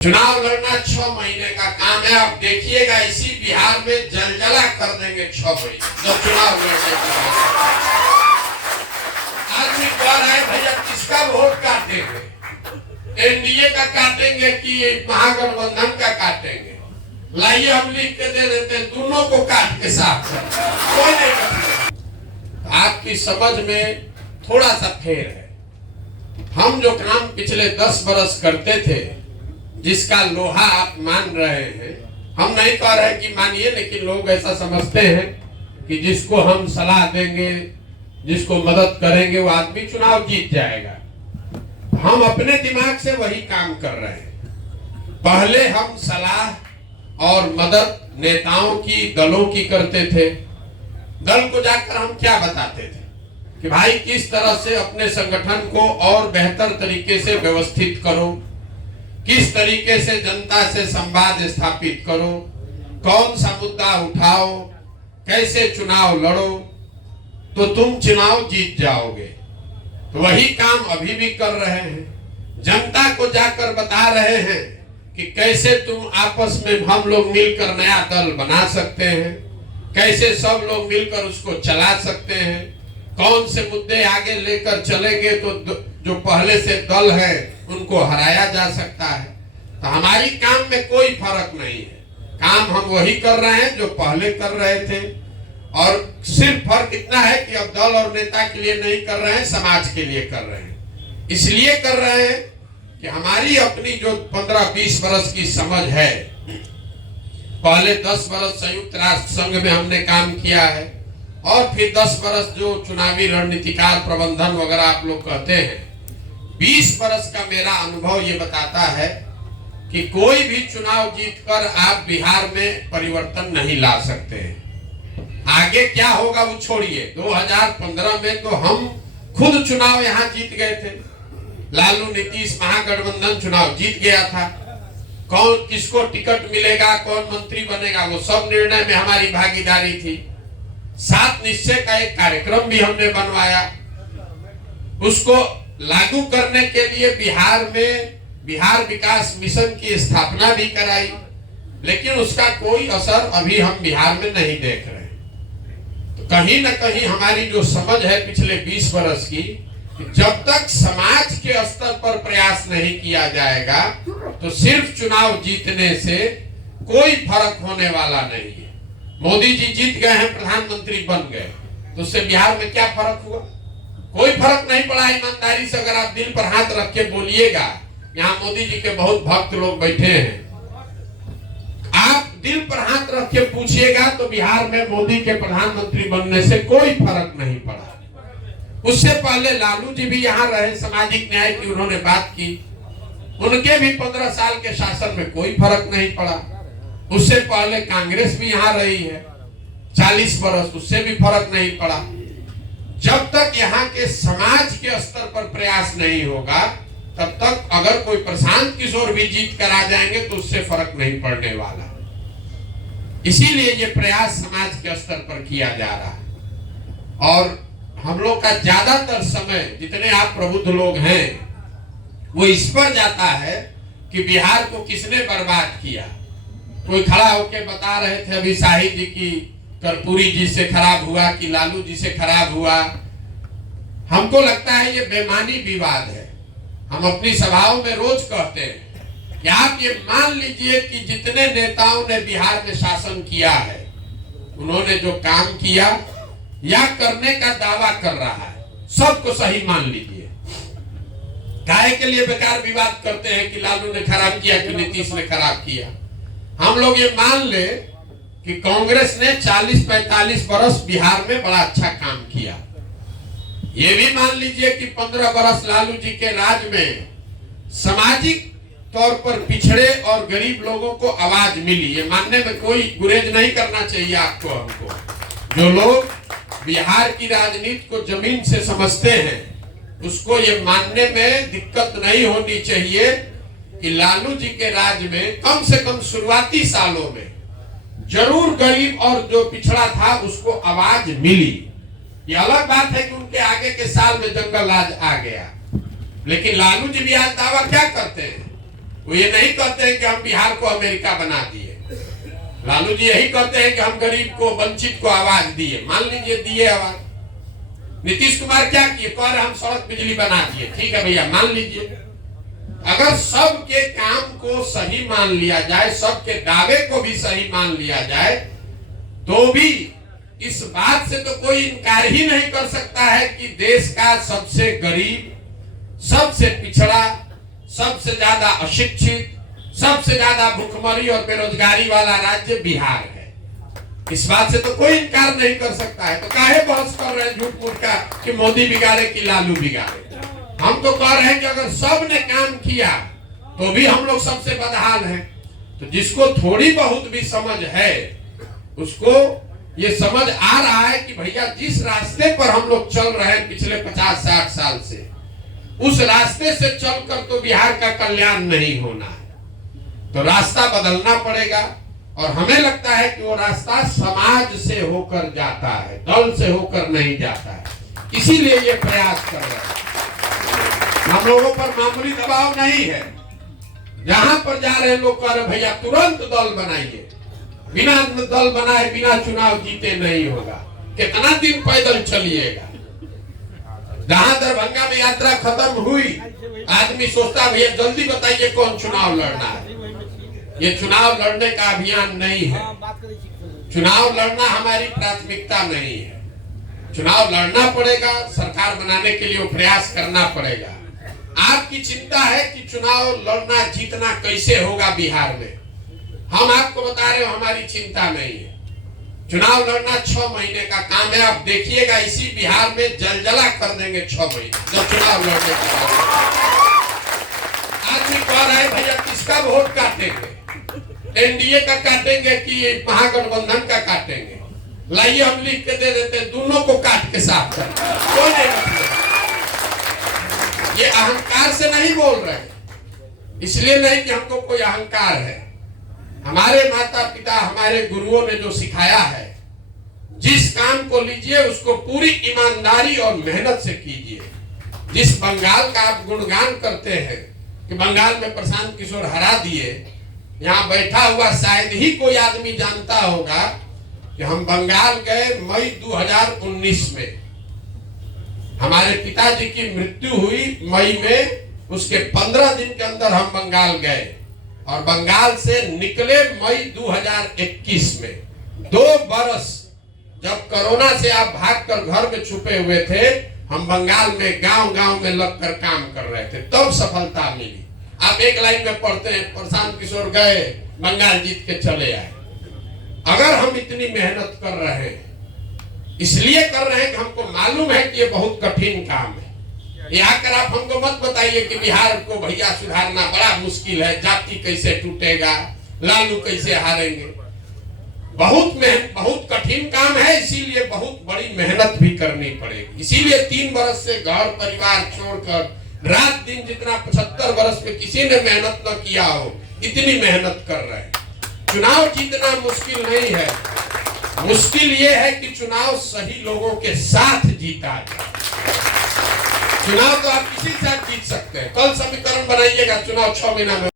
चुनाव लड़ना 6 महीने का काम है। आप देखिएगा इसी बिहार में जलजला कर देंगे 6 महीने जब चुनाव लड़ने की बात। आदमी कह रहे हैं भैया किसका वोट काटेंगे, एनडीए का काटेंगे कि महागठबंधन का काटेंगे? लाइए हम लिख के दे देते हैं, दोनों को काट के साफ कोई नहीं कर। आपकी समझ में थोड़ा सा फेर है। हम जो काम पिछले 10 बरस करते थे, जिसका लोहा आप मान रहे हैं, हम नहीं कह रहे कि मानिए, लेकिन लोग ऐसा समझते हैं कि जिसको हम सलाह देंगे, जिसको मदद करेंगे, वो आदमी चुनाव जीत जाएगा। हम अपने दिमाग से वही काम कर रहे हैं। पहले हम सलाह और मदद नेताओं की, दलों की करते थे। दल को जाकर हम क्या बताते थे कि भाई किस तरह से अपने संगठन को और बेहतर तरीके से व्यवस्थित करो, किस तरीके से जनता से संवाद स्थापित करो, कौन सा मुद्दा उठाओ, कैसे चुनाव लड़ो तो तुम चुनाव जीत जाओगे। तो वही काम अभी भी कर रहे हैं। जनता को जाकर बता रहे हैं कि कैसे तुम आपस में हम लोग मिलकर नया दल बना सकते हैं, कैसे सब लोग मिलकर उसको चला सकते हैं, कौन से मुद्दे आगे लेकर चलेंगे तो जो पहले से दल है उनको हराया जा सकता है। तो हमारी काम में कोई फर्क नहीं है। काम हम वही कर रहे हैं जो पहले कर रहे थे, और सिर्फ फर्क इतना है कि अब दल और नेता के लिए नहीं कर रहे हैं, समाज के लिए कर रहे हैं। इसलिए कर रहे हैं कि हमारी अपनी जो 15-20 बरस की समझ है, पहले 10 बरस संयुक्त राष्ट्र संघ में हमने काम किया है, और फिर 10 बरस जो चुनावी रणनीतिकार प्रबंधन वगैरह आप लोग कहते हैं, 20 बरस का मेरा अनुभव ये बताता है कि कोई भी चुनाव जीतकर आप बिहार में परिवर्तन नहीं ला सकते हैं। आगे क्या होगा वो छोड़िए। 2015 में तो हम खुद चुनाव यहाँ जीत गए थे। लालू नीतीश महागठबंधन चुनाव जीत गया था। कौन किसको टिकट मिलेगा, कौन मंत्री बनेगा, वो सब निर्णय में हमारी भागीदारी थी। 7 निश्चय का एक कार्यक्रम भी हमने बनवाया। उसको लागू करने के लिए बिहार में बिहार विकास मिशन की स्थापना भी कराई, लेकिन उसका कोई असर अभी हम बिहार में नहीं देख रहे। तो कहीं ना कहीं हमारी जो समझ है पिछले 20 बरस की, जब तक समाज के स्तर पर प्रयास नहीं किया जाएगा तो सिर्फ चुनाव जीतने से कोई फर्क होने वाला नहीं है। मोदी जी जीत गए हैं, प्रधानमंत्री बन गए, तो उससे बिहार में क्या फर्क हुआ? कोई फर्क नहीं पड़ा। ईमानदारी से अगर आप दिल पर हाथ रख के बोलिएगा, यहाँ मोदी जी के बहुत भक्त लोग बैठे हैं, आप दिल पर हाथ रख के पूछिएगा तो बिहार में मोदी के प्रधानमंत्री बनने से कोई फर्क नहीं पड़ा। उससे पहले लालू जी भी यहाँ रहे, सामाजिक न्याय की उन्होंने बात की, उनके भी 15 साल के शासन में कोई फर्क नहीं पड़ा। उससे पहले कांग्रेस भी यहाँ रही है 40 बरस, उससे भी फर्क नहीं पड़ा। जब तक यहाँ के समाज के स्तर पर प्रयास नहीं होगा, तब तक अगर कोई प्रशांत किशोर भी जीत कर आ जाएंगे तो उससे फर्क नहीं पड़ने वाला। इसीलिए ये प्रयास समाज के स्तर पर किया जा रहा है। और हम लोग का ज्यादातर समय, जितने आप प्रबुद्ध लोग हैं, वो इस पर जाता है कि बिहार को किसने बर्बाद किया। कोई खड़ा होकर बता रहे थे अभी शाहिद जी की कर्पूरी जी से खराब हुआ कि लालू जी से खराब हुआ। हमको लगता है ये बेमानी विवाद है। हम अपनी सभाओं में रोज कहते हैं कि आप ये मान लीजिए कि जितने नेताओं ने बिहार में शासन किया है, उन्होंने जो काम किया या करने का दावा कर रहा है, सबको सही मान लीजिए। काहे के लिए बेकार विवाद करते हैं कि लालू ने खराब किया कि नीतीश ने खराब किया? हम लोग ये मान ले कि कांग्रेस ने 40-45 बरस बिहार में बड़ा अच्छा काम किया। ये भी मान लीजिए कि 15 बरस लालू जी के राज में सामाजिक तौर पर पिछड़े और गरीब लोगों को आवाज मिली। ये मानने में कोई गुरेज नहीं करना चाहिए आपको, हमको। जो लोग बिहार की राजनीति को जमीन से समझते हैं, उसको ये मानने में दिक्कत नहीं होनी चाहिए कि लालू जी के राज में कम से कम शुरुआती सालों में जरूर गरीब और जो पिछड़ा था उसको आवाज मिली। ये अलग बात है कि उनके आगे के साल में जंगल राज आ गया, लेकिन लालू जी भी आज दावा क्या करते हैं? वो ये नहीं कहते हैं कि हम बिहार को अमेरिका बना दिए। लालू जी यही कहते हैं कि हम गरीब को, वंचित को आवाज दिए। मान लीजिए दिए आवाज। नीतीश कुमार क्या किए? कह रहे हम सड़क बिजली बना दिए। ठीक है भैया, मान लीजिए। अगर सबके काम को सही मान लिया जाए, सबके दावे को भी सही मान लिया जाए, तो भी इस बात से तो कोई इनकार ही नहीं कर सकता है कि देश का सबसे गरीब, सबसे पिछड़ा, सबसे ज्यादा अशिक्षित, सबसे ज्यादा भूखमरी और बेरोजगारी वाला राज्य बिहार है। इस बात से तो कोई इनकार नहीं कर सकता है। तो काहे बहस कर रहे हैं झूठ मूठ का कि मोदी बिगाड़े कि लालू बिगाड़े? हम तो कह रहे हैं कि अगर सब ने काम किया तो भी हम लोग सबसे बदहाल हैं। तो जिसको थोड़ी बहुत भी समझ है उसको ये समझ आ रहा है कि भैया जिस रास्ते पर हम लोग चल रहे हैं पिछले 50-60 साल से, उस रास्ते से चलकर तो बिहार का कल्याण नहीं होना है। तो रास्ता बदलना पड़ेगा और हमें लगता है कि वो रास्ता समाज से होकर जाता है, दल से होकर नहीं जाता है। इसीलिए ये प्रयास कर रहे हैं। हम लोगों पर मामूली दबाव नहीं है। जहां पर जा रहे लोग कह रहे भैया तुरंत दल बनाइए, बिना दल बनाए बिना चुनाव जीते नहीं होगा। कितना दिन पैदल चलिएगा? जहां दरभंगा में यात्रा खत्म हुई, आदमी सोचता भैया जल्दी बताइए कौन चुनाव लड़ना है। ये चुनाव लड़ने का अभियान नहीं है। चुनाव लड़ना हमारी प्राथमिकता नहीं है। चुनाव लड़ना पड़ेगा, सरकार बनाने के लिए प्रयास करना पड़ेगा। आपकी चिंता है कि चुनाव लड़ना जीतना कैसे होगा बिहार में। हम आपको बता रहे हो हमारी चिंता नहीं है। चुनाव लड़ना 6 महीने का काम है। आप देखिएगा इसी बिहार में जलजला कर देंगे 6 महीने जब चुनाव लड़ने का काम। आदमी कह रहा है भैया किसका वोट काटेंगे? एनडीए का काटेंगे कि महागठबंधन का काटेंगे? लाइए हम लिख के दे देते हैं, दोनों को काट के साफ कर। कोई नहीं, ये अहंकार से नहीं बोल रहे, इसलिए नहीं कि हमको कोई अहंकार है। हमारे माता पिता, हमारे गुरुओं ने जो सिखाया है, जिस काम को लीजिए उसको पूरी ईमानदारी और मेहनत से कीजिए। जिस बंगाल का आप गुणगान करते हैं कि बंगाल में प्रशांत किशोर हरा दिए, यहाँ बैठा हुआ शायद ही कोई आदमी जानता होगा कि हम बंगाल गए मई 2019 में। हमारे पिताजी की मृत्यु हुई मई में, उसके 15 दिन के अंदर हम बंगाल गए और बंगाल से निकले मई 2021 में। 2 बरस जब कोरोना से आप भागकर घर में छुपे हुए थे, हम बंगाल में गांव-गांव में लगकर काम कर रहे थे, तब सफलता मिली। आप एक लाइन में पढ़ते हैं प्रशांत किशोर गए, बंगाल जीत के चले आए। अगर हम इतनी मेहनत कर रहे हैं, इसलिए कर रहे हैं कि हमको मालूम है कि ये बहुत कठिन काम है। ये आकर आप हमको मत बताइए कि बिहार को भैया सुधारना बड़ा मुश्किल है, जाति कैसे टूटेगा, लालू कैसे हारेंगे। बहुत कठिन काम है, इसीलिए बहुत बड़ी मेहनत भी करनी पड़ेगी। इसीलिए 3 बरस से घर परिवार छोड़कर रात दिन जितना 75 बरस में किसी ने मेहनत न किया हो, इतनी मेहनत कर रहे हैं। चुनाव जीतना मुश्किल नहीं है, मुश्किल ये है कि चुनाव सही लोगों के साथ जीता जाए। चुनाव तो आप किसी के साथ जीत सकते हैं। कल समीकरण बनाइएगा, चुनाव 6 महीना में